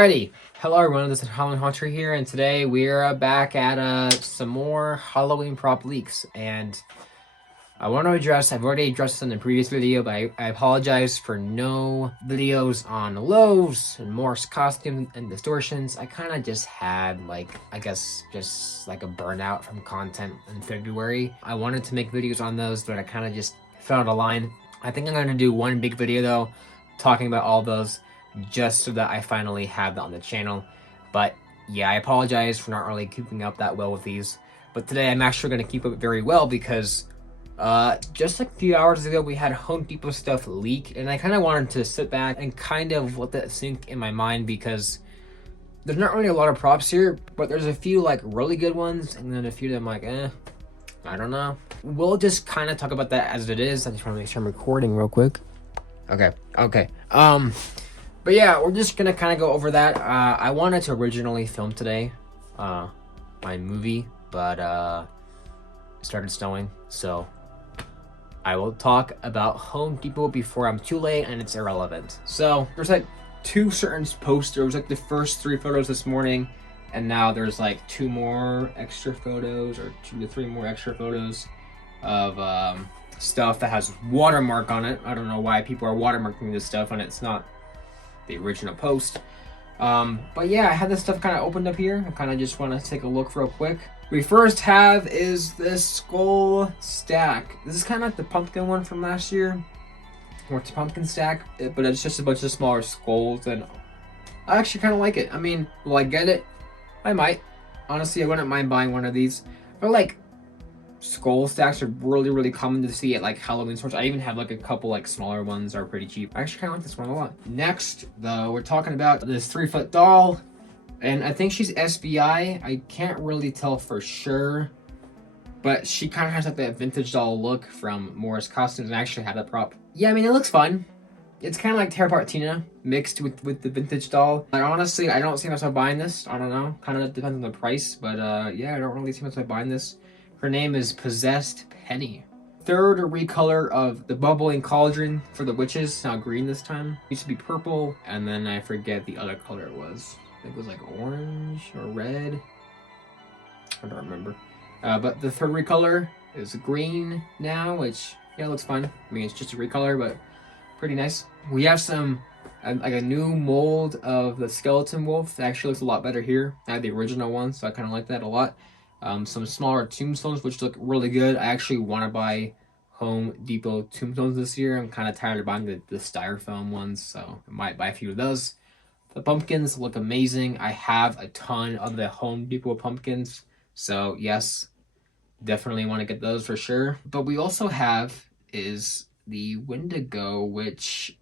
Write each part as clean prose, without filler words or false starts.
Alrighty, hello everyone, this is Halloween Hunter here, and today we're back at some more Halloween prop leaks, and I want to address, I've already addressed this in the previous video, but I apologize for no videos on loaves and Morse costumes and distortions. I kind of just had, just like a burnout from content in February. I wanted to make videos on those, but I kind of just fell out of line. I think I'm going to do one big video though, talking about all those, just so that I finally have that on the channel. But yeah, I apologize for not really keeping up that well with these, but today I'm actually going to keep up very well because just like a few hours ago we had Home Depot stuff leak, and I kind of wanted to sit back and kind of let that sink in my mind because there's not really a lot of props here, but there's a few like really good ones and then a few that I'm like, I don't know. We'll just kind of talk about that as it is. I just want to make sure I'm recording real quick. Okay. But yeah, we're just gonna kind of go over that. I wanted to originally film today, my movie, but it started snowing, so I will talk about Home Depot before I'm too late and it's irrelevant. So there's like two certain posts. There was like the first 3 photos this morning, and now there's like 2 more extra photos, or 2 to 3 more extra photos of stuff that has watermark on it. I don't know why people are watermarking this stuff and it's not the original post. But yeah, I had this stuff kind of opened up here. I kind of just want to take a look real quick. We first have is this skull stack. This is kind of like the pumpkin one from last year, or it's a pumpkin stack, but it's just a bunch of smaller skulls, and I actually kind of like it. I mean, will I get it? I might. Honestly, I wouldn't mind buying one of these. But like, skull stacks are really common to see at like Halloween stores. I even have like a couple like smaller ones that are pretty cheap. I actually kind of like this one a lot. Next though, we're talking about this 3-foot doll, and I think she's SBI. I can't really tell for sure, but she kind of has like that vintage doll look from Morris Costumes, and I actually have that prop. Yeah, I mean, it looks fun. It's kind of like Tear Apart Tina mixed with the vintage doll. Like, honestly, I don't see myself buying this. I don't know, kind of depends on the price, but yeah, I don't really see myself buying this. Her name is Possessed Penny. Third recolor of the Bubbling Cauldron for the witches, now green this time. Used to be purple, and then I forget the other color it was. I think it was like orange or red. I don't remember. But the third recolor is green now, which, yeah, looks fun. I mean, it's just a recolor, but pretty nice. We have some, like a new mold of the skeleton wolf. It actually looks a lot better here. I had the original one, so I kind of like that a lot. Some smaller tombstones, which look really good. I actually want to buy Home Depot tombstones this year. I'm kind of tired of buying the styrofoam ones, so I might buy a few of those. The pumpkins look amazing. I have a ton of the Home Depot pumpkins, so yes, definitely want to get those for sure. But we also have is the Wendigo, which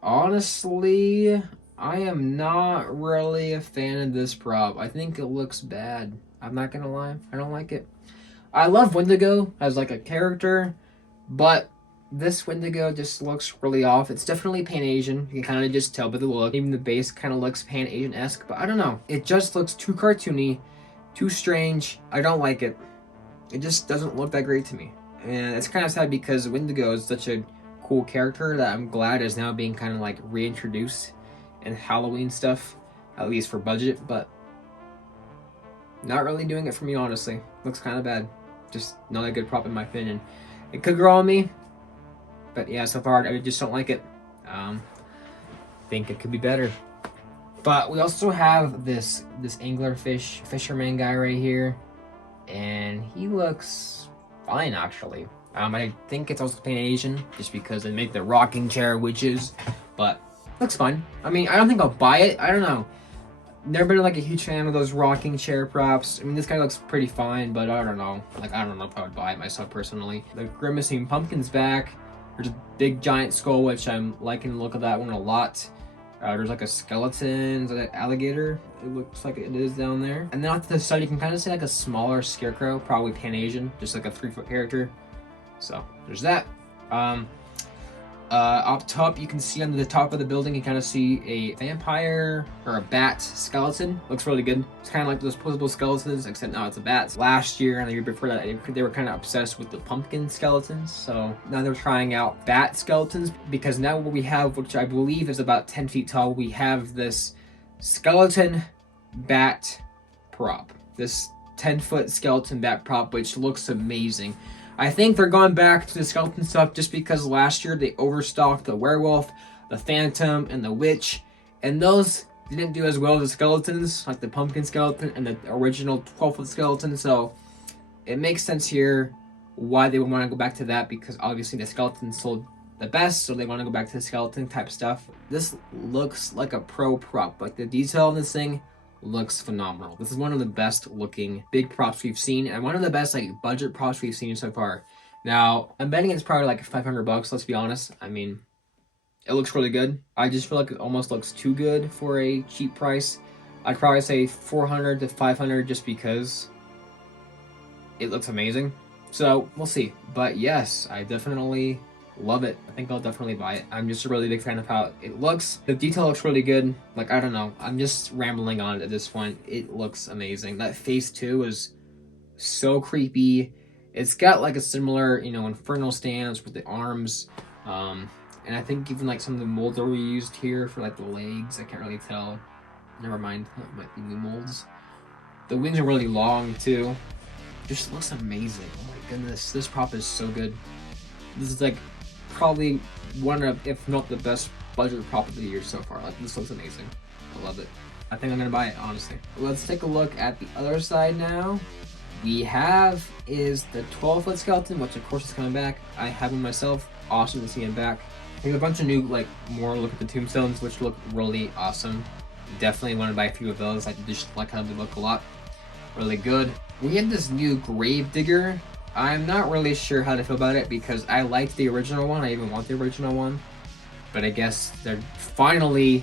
honestly, I am not really a fan of this prop. I think it looks bad. I'm not gonna lie, I don't like it. I love Wendigo as like a character, but this Wendigo just looks really off. It's definitely Pan-Asian. You can kind of just tell by the look. Even the base kind of looks Pan-Asian-esque, but I don't know. It just looks too cartoony, too strange. I don't like it. It just doesn't look that great to me. And it's kind of sad because Wendigo is such a cool character that I'm glad is now being kind of like reintroduced and Halloween stuff, at least for budget, but not really doing it for me, honestly. Looks kind of bad. Just not a good prop in my opinion. It could grow on me, but yeah, so far I just don't like it. Think it could be better. But we also have this anglerfish fisherman guy right here, and he looks fine actually. I think it's also Pan-Asian just because they make the rocking chair witches, but looks fun. I mean, I don't think I'll buy it. I don't know. Never been like a huge fan of those rocking chair props. I mean, this guy looks pretty fine, but I don't know. Like, I don't know if I would buy it myself personally. The grimacing pumpkin's back. There's a big giant skull, which I'm liking the look of that one a lot. There's like a skeleton, is that an alligator? It looks like it is down there. And then off to the side, you can kind of see like a smaller scarecrow, probably Pan-Asian, just like a 3-foot character. So there's that. Up top, you can see on the top of the building, you kind of see a vampire or a bat skeleton. Looks really good. It's kind of like those posable skeletons, except now it's a bat. Last year and the year before that, they were kind of obsessed with the pumpkin skeletons. So now they're trying out bat skeletons, because now what we have, which I believe is about 10 feet tall, we have this skeleton bat prop. This 10-foot skeleton bat prop, which looks amazing. I think they're going back to the skeleton stuff just because last year they overstocked the werewolf, the phantom, and the witch, and those didn't do as well as the skeletons, like the pumpkin skeleton and the original 12-foot skeleton. So it makes sense here why they would want to go back to that, because obviously the skeleton sold the best, so they want to go back to the skeleton type stuff. This looks like a pro prop. Like, the detail on this thing looks phenomenal. This is one of the best looking big props we've seen, and one of the best like budget props we've seen so far. Now, I'm betting it's probably like $500, let's be honest. I mean, it looks really good. I just feel like it almost looks too good for a cheap price. I'd probably say 400 to 500 just because it looks amazing. So we'll see. But yes, I definitely love it. I think I'll definitely buy it. I'm just a really big fan of how it looks. The detail looks really good. Like, I don't know. I'm just rambling on it at this point. It looks amazing. That face too is so creepy. It's got like a similar, you know, infernal stance with the arms. And I think even like some of the molds that were used here for like the legs, I can't really tell. Never mind. That might be new molds. The wings are really long too. Just looks amazing. Oh my goodness. This prop is so good. This is like probably one of, if not the best budget prop of the year so far. Like, this looks amazing. I love it. I think I'm gonna buy it, honestly. Let's take a look at the other side now. We have is the 12-foot skeleton, which of course is coming back. I have him myself. Awesome to see him back. There's a bunch of new, like, more look at the tombstones, which look really awesome. Definitely want to buy a few of those. I just like how they look a lot. Really good. We have this new gravedigger. I'm not really sure how to feel about it because I liked the original one. I even want the original one. But I guess they're finally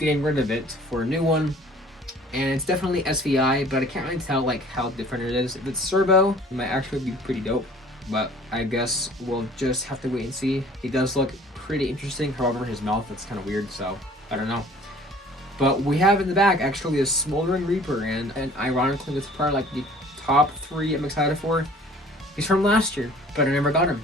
getting rid of it for a new one. And it's definitely SVI, but I can't really tell like how different it is. If it's Servo, it might actually be pretty dope. But I guess we'll just have to wait and see. He does look pretty interesting. However, his mouth, that's kind of weird, so I don't know. But we have in the back actually a Smoldering Reaper, and ironically, this is probably like the top 3 I'm excited for. He's from last year, but I never got him.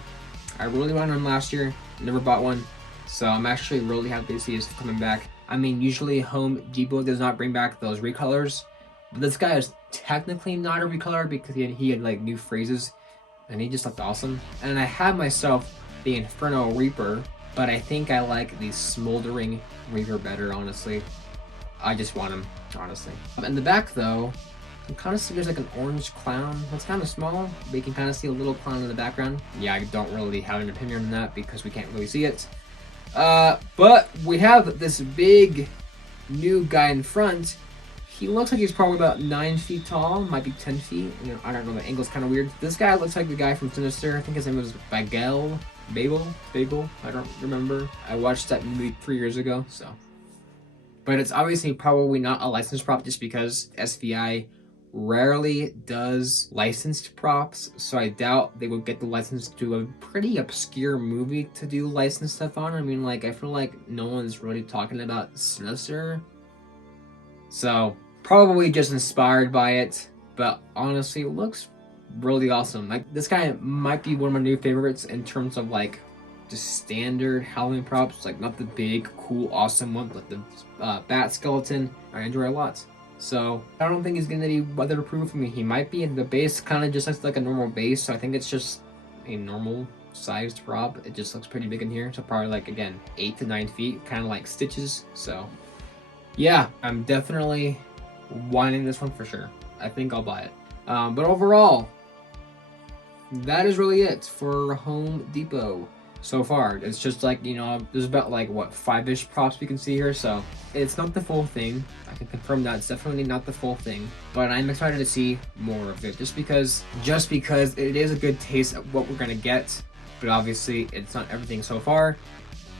I really wanted him last year, never bought one. So I'm actually really happy to see his coming back. I mean, usually Home Depot does not bring back those recolors, but this guy is technically not a recolor because he had like new phrases, and he just looked awesome. And I have myself the Inferno Reaper, but I think I like the Smoldering Reaper better, honestly. I just want him, honestly. In the back though, you can kind of see there's like an orange clown. That's kind of small, but you can kind of see a little clown in the background. Yeah, I don't really have an opinion on that because we can't really see it. But we have this big new guy in front. He looks like he's probably about 9 feet tall, might be 10 feet. You know, I don't know, the angle's kind of weird. This guy looks like the guy from Sinister. I think his name was Babel, I don't remember. I watched that movie 3 years ago, so. But it's obviously probably not a licensed prop just because SVI rarely does licensed props, so I doubt they would get the license to do a pretty obscure movie to do licensed stuff on. I mean, like, I feel like no one's really talking about Sinister, so probably just inspired by it. But honestly, it looks really awesome. Like, this guy might be one of my new favorites in terms of like just standard Halloween props, like not the big cool awesome one, but the bat skeleton I enjoy a lot. So I don't think he's gonna be weatherproof. I mean, he might be. In the base kind of just looks like a normal base, so I think it's just a normal sized prop. It just looks pretty big in here, so probably like, again, 8 to 9 feet, kind of like Stitches. So yeah, I'm definitely wanting this one for sure. I think I'll buy it. But overall, that is really it for Home Depot so far. It's just like, you know, there's about like what, 5-ish props we can see here, so it's not the full thing. I can confirm that it's definitely not the full thing, but I'm excited to see more of it just because it is a good taste of what we're gonna get, but obviously it's not everything so far.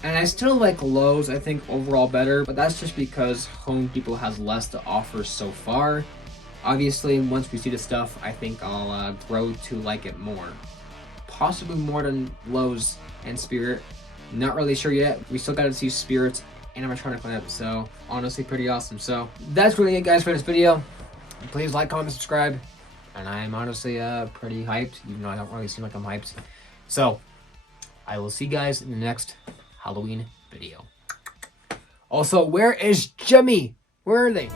And I still like Lowe's, I think, overall better, but that's just because Home Depot has less to offer so far. Obviously, once we see the stuff, I think I'll grow to like it more. Possibly more than Lowe's and Spirit, Not really sure yet. We still gotta see spirits animatronic lineup, so honestly pretty awesome. So that's really it, guys, for this video. Please like, comment, subscribe, and I'm honestly pretty hyped, even though I don't really seem like I'm hyped. So I will see you guys in the next Halloween video. Also, where is Jimmy? Where are they?